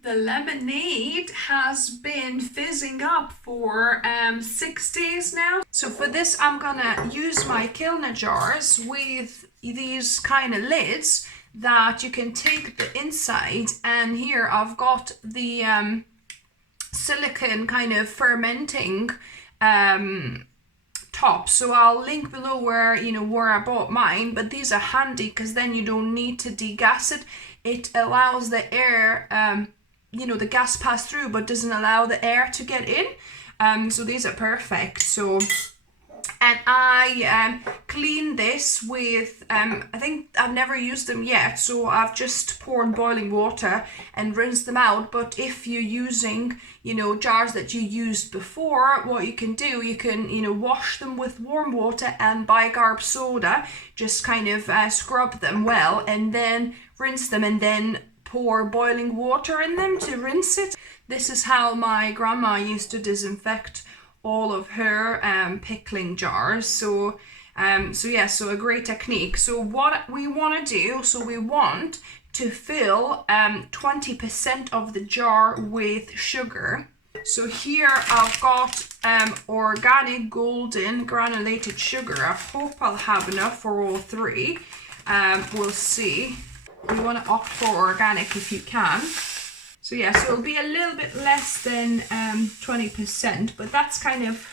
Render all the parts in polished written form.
The lemonade has been fizzing up for 6 days now. So for this, I'm gonna use my Kilner jars with these kind of lids that you can take the inside, and here I've got the silicone kind of fermenting top. So I'll link below where I bought mine, but these are handy because then you don't need to degas it. It allows the air the gas pass through, but doesn't allow the air to get in. So these are perfect. So, and I clean this with, I think I've never used them yet, so I've just poured boiling water and rinsed them out. But if you're using, jars that you used before, what you can do, you can, wash them with warm water and bicarb soda, just kind of scrub them well, and then rinse them, and then pour boiling water in them to rinse it. This is how my grandma used to disinfect all of her pickling jars. So a great technique. So what we want to do, so we want to fill 20% of the jar with sugar. So here I've got organic golden granulated sugar. I hope I'll have enough for all three. We'll see. You want to opt for organic if you can. So it'll be a little bit less than 20%, but that's kind of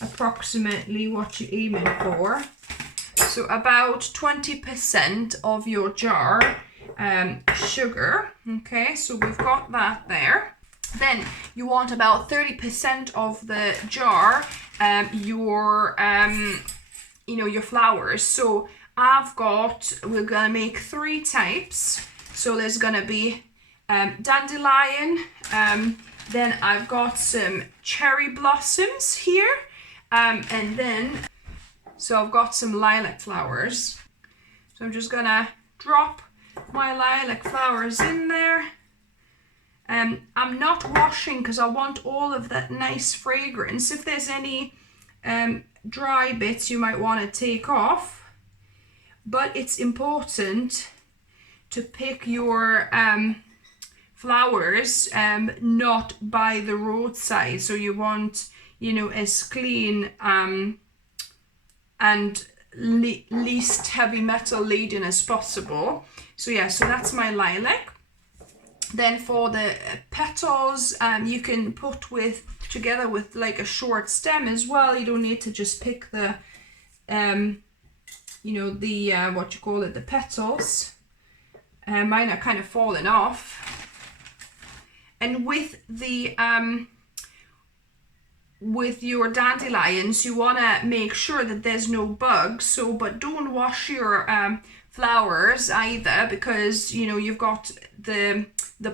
approximately what you're aiming for. So about 20% of your jar sugar. Okay, so we've got that there. Then you want about 30% of the jar your flowers. So we're gonna make 3 types. So there's gonna be dandelion, then I've got some cherry blossoms here, and then I've got some lilac flowers. So I'm just gonna drop my lilac flowers in there. I'm not washing because I want all of that nice fragrance. If there's any dry bits you might want to take off. But it's important to pick your flowers not by the roadside. So you want, as clean and least heavy metal laden as possible. So that's my lilac. Then for the petals, you can put together with like a short stem as well. You don't need to just pick the the petals. Mine are kind of falling off. And with the with your dandelions, you want to make sure that there's no bugs. But don't wash your flowers either, because you've got the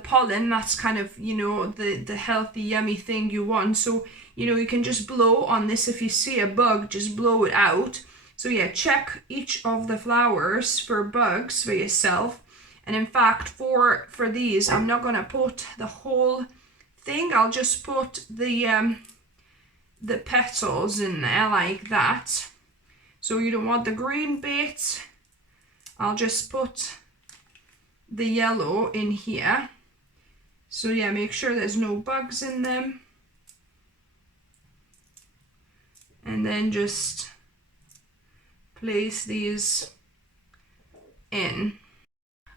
pollen. That's kind of the healthy, yummy thing you want. So you can just blow on this. If you see a bug, just blow it out. So check each of the flowers for bugs for yourself. And in fact, for these, I'm not gonna put the whole thing. I'll just put the petals in there like that. So you don't want the green bit. I'll just put the yellow in here. So make sure there's no bugs in them. And then just place these in.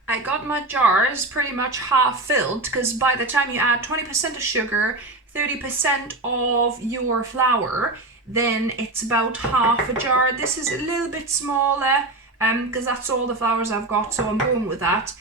I got my jars pretty much half filled, because by the time you add 20% of sugar, 30% of your flour, then it's about half a jar. This is a little bit smaller because that's all the flowers I've got, so I'm going with that.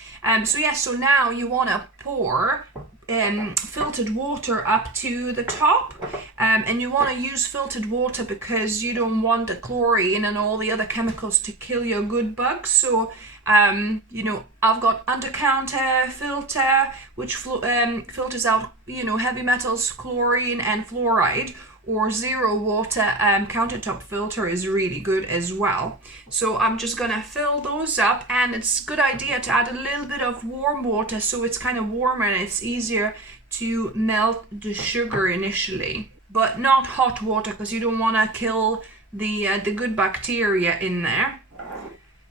So now you want to pour filtered water up to the top, and you want to use filtered water because you don't want the chlorine and all the other chemicals to kill your good bugs. So I've got under-counter filter which filters out heavy metals, chlorine and fluoride, or zero water countertop filter is really good as well. So I'm just gonna fill those up, and it's a good idea to add a little bit of warm water so it's kind of warmer and it's easier to melt the sugar initially, but not hot water because you don't want to kill the good bacteria in there.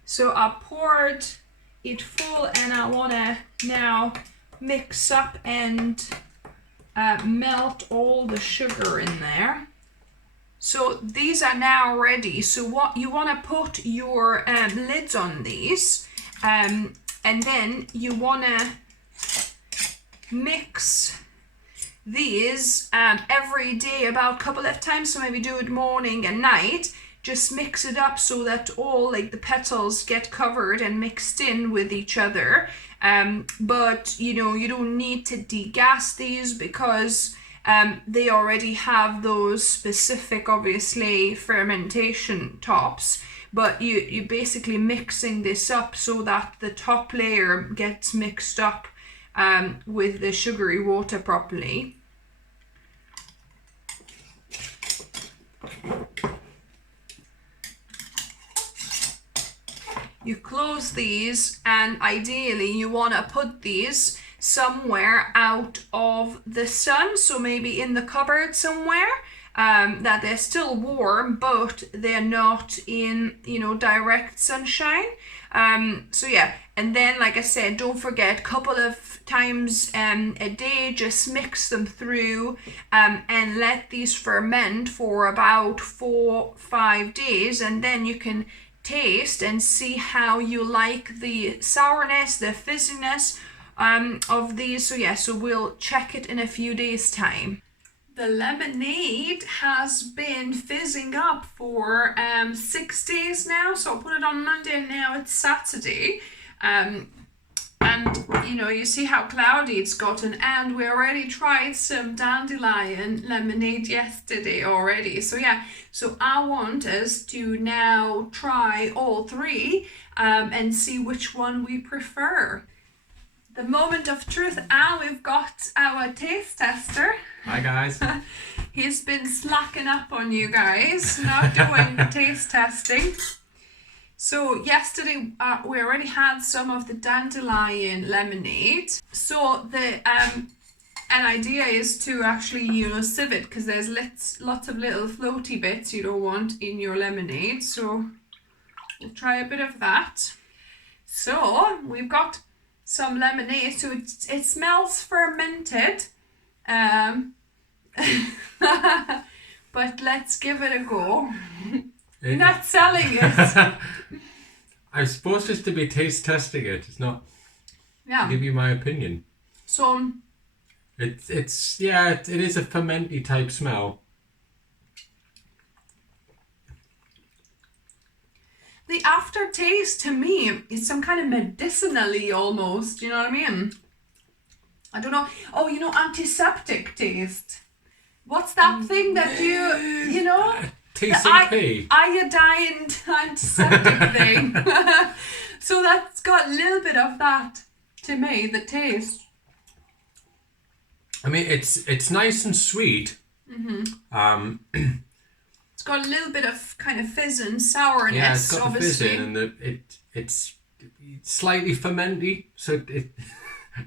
So I poured it full, and I want to now mix up and melt all the sugar in there. So these are now ready. So what you want to put your lids on these, and then you want to mix these every day about a couple of times. So maybe do it morning and night. Just mix it up so that all like the petals get covered and mixed in with each other. But you know, you don't need to degas these because they already have those specific, obviously, fermentation tops. But you're basically mixing this up so that the top layer gets mixed up with the sugary water properly. You close these, and ideally you want to put these somewhere out of the sun, so maybe in the cupboard somewhere, that they're still warm but they're not in, you know, direct sunshine. So yeah, and then like I said, don't forget, a couple of times a day, just mix them through and let these ferment for about 4-5 days, and then you can taste and see how you like the sourness, the fizziness of these. So yeah, so we'll check it in a few days time. The lemonade has been fizzing up for 6 days now. So I put it on Monday and now it's Saturday. And you know, you see how cloudy it's gotten, and we already tried some dandelion lemonade yesterday already. So yeah, so I want us to now try all three and see which one we prefer. The moment of truth, and we've got our taste tester. Hi guys. He's been slacking up on you guys, not doing the taste testing. So yesterday we already had some of the dandelion lemonade. So the an idea is to actually, you know, sieve it, because there's lots of little floaty bits you don't want in your lemonade. So we'll try a bit of that. So we've got some lemonade. So it smells fermented. But let's give it a go. You're not selling it. I'm supposed just to be taste testing it. It's not Yeah. to give you my opinion. So It is a fermenty type smell. the aftertaste to me is some kind of medicinally almost, you know what I mean? I don't know. Oh, you know, antiseptic taste. What's that thing that you know? TCP. Iodine antiseptic thing. So that's got a little bit of that to me, the taste. I mean, it's nice and sweet. It's got a little bit of kind of fizz and sourness, Yeah, it's got obviously. the fizz in, and it's slightly fermenty. So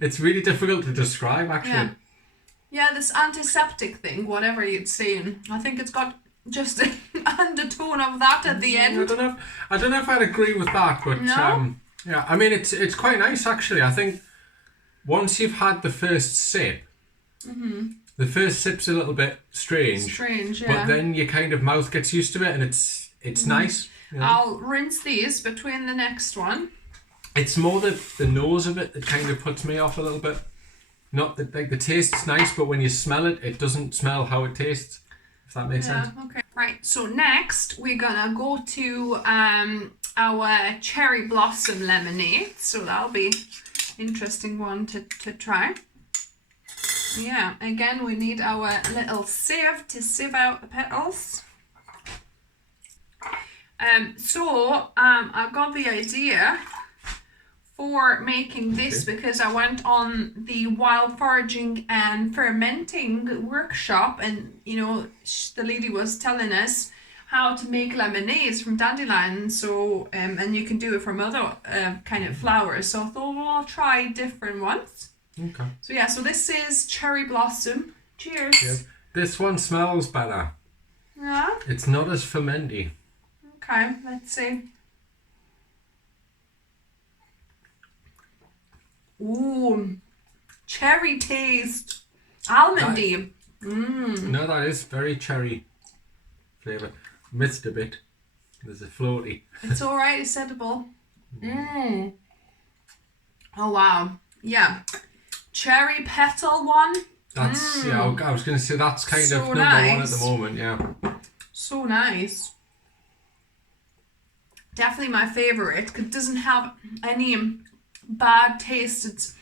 it's really difficult to describe, actually. Yeah, this antiseptic thing, whatever you'd saying, I think it's got just an undertone of that at the end. I don't know if I'd agree with that, but No? yeah, I mean it's quite nice actually. I think once you've had the first sip, the first sip's a little bit strange, yeah. but then your kind of mouth gets used to it, and it's nice. You know? I'll rinse these between the next one. It's more the nose of it that kind of puts me off a little bit. Not that, like, the taste's nice, but when you smell it, it doesn't smell how it tastes. If that makes sense. Okay. Right. So next we're gonna go to our cherry blossom lemonade. So that'll be interesting one to try. Yeah. Again, we need our little sieve to sieve out the petals. I got the idea for making this because I went on the wild foraging and fermenting workshop, and you know, the lady was telling us how to make lemonades from dandelion. So and you can do it from other kind of flowers. So I thought, well, I'll try different ones. Okay. So yeah, so this is cherry blossom. Cheers. Yeah. This one smells better. Yeah. It's not as fermenty. Okay, let's see. Ooh, cherry taste. Almondy. No, that is very cherry flavour. Missed a bit. There's a floaty. It's alright, it's edible. Oh wow. Yeah. Cherry petal one. That's yeah, I was gonna say that's kind So of number one at nice. the moment, yeah. So nice. Definitely my favourite because it doesn't have any bad taste. It's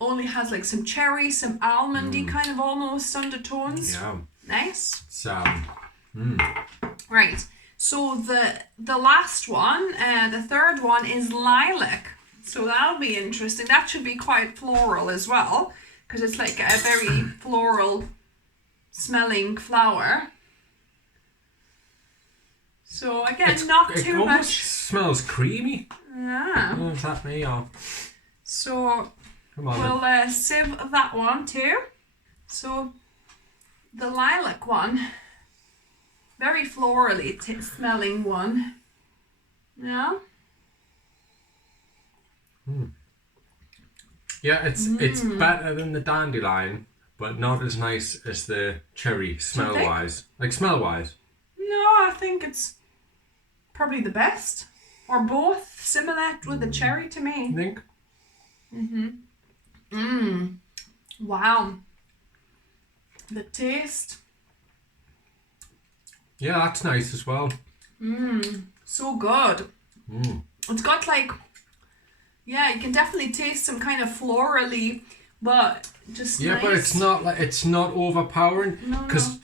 only has like some cherry, some almondy kind of almost undertones. Yeah. Nice. It's Right. So the last one, the third one is lilac. So that'll be interesting. That should be quite floral as well because it's like a very floral smelling flower. So again, not it too almost much. smells creamy. Yeah. Oh, is that me or So come on we'll sieve that one too. So the lilac one, very florally smelling one. Yeah. Yeah, it's better than the dandelion, but not as nice as the cherry smell wise. Like smell wise. No, I think it's probably the best. Or both similar with the cherry to me. I think. Wow. The taste. Yeah, that's nice as well. So good. It's got like, yeah, you can definitely taste some kind of florally, but just Yeah, nice. but it's not overpowering No. because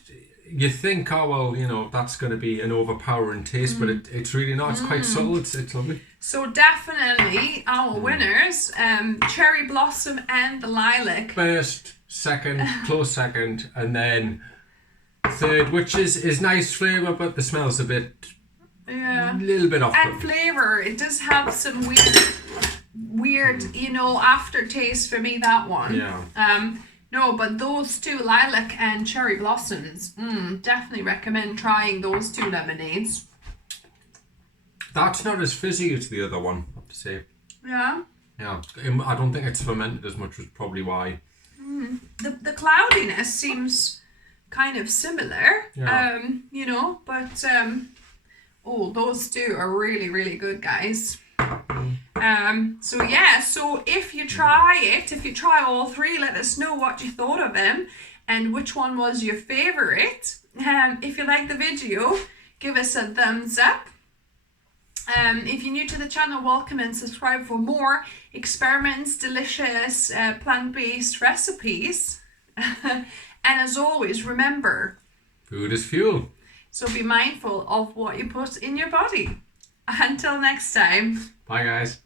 you think, oh well, you know, that's going to be an overpowering taste, but it's really not. It's quite subtle. It's lovely. So definitely our winners, cherry blossom and the lilac. First, second, close second, and then third, which is nice flavour, but the smell's a Yeah. little bit off. And flavour, it does have some weird, you know, aftertaste for me, that one. Yeah. No, but those two, lilac and cherry blossoms, definitely recommend trying those two lemonades. That's not as fizzy as the other one, I have to say. Yeah. Yeah, I don't think it's fermented as much, was probably why. The cloudiness seems kind of similar, Yeah. you know, but oh, those two are really, really good, guys. So yeah, so if you try all three, let us know what you thought of them and which one was your favorite. If you like the video, give us a thumbs up. If you're new to the channel, welcome and subscribe for more experiments, delicious plant-based recipes. And as always, remember, Food is fuel. so be mindful of what you put in your body. Until next time. Bye, guys.